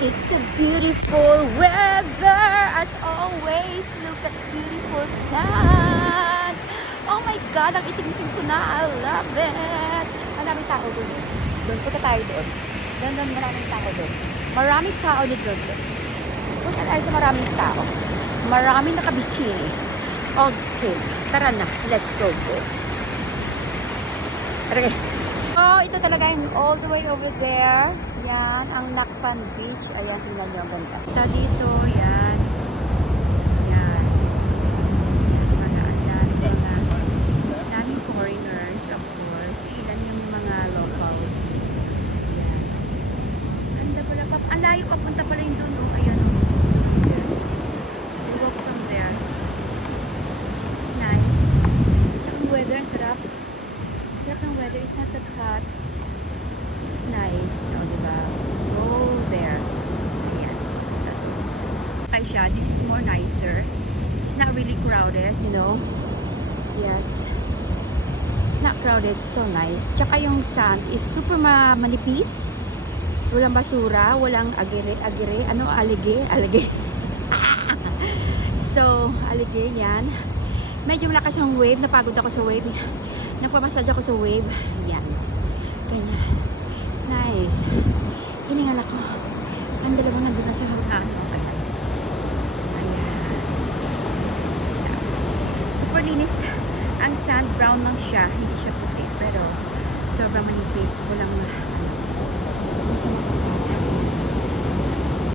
It's a beautiful weather as always. Look at beautiful sun. Oh my God, ang itim-itim ko na. I love it. Maraming tao doon. Doon, punta tayo doon. Doon, maraming tao doon. Maraming tao doon. Punta tayo sa maraming tao. Maraming nakabikini. Okay, tara na. Let's go. Okay. Oh, ito talaga yung all the way over there. Yan, ang Nakpan Beach. Ayan, tingnan nyo, ang ganda. So, dito, yan. Yan. Daming foreigners, of course. Ilan yung mga locals. Yan. Ganda pala. Ang layo papunta pala yung doon. Oh. Ayan. We walk from there. It's nice. Tsaka yung weather, ang sarap. Sarap ng weather. It's not that hot. It's nice. O, diba? Go there. Ayan. Ay siya. This is more nicer. It's not really crowded, you know. Yes. It's not crowded. It's so nice. Tsaka yung sand is super manipis. Walang basura. Walang agire. Ano? Alige. So, alige yan. Medyo malakas yung wave. Napagod ako sa wave. Nagpamassage ako sa wave. Yan. Ganyan. Nice. Hiningal ako. Ang dalawang nandun na sa hanggang. Ayan. Super linis. Ang sand brown lang siya. Hindi siya puti. Pero sobrang manipis. Walang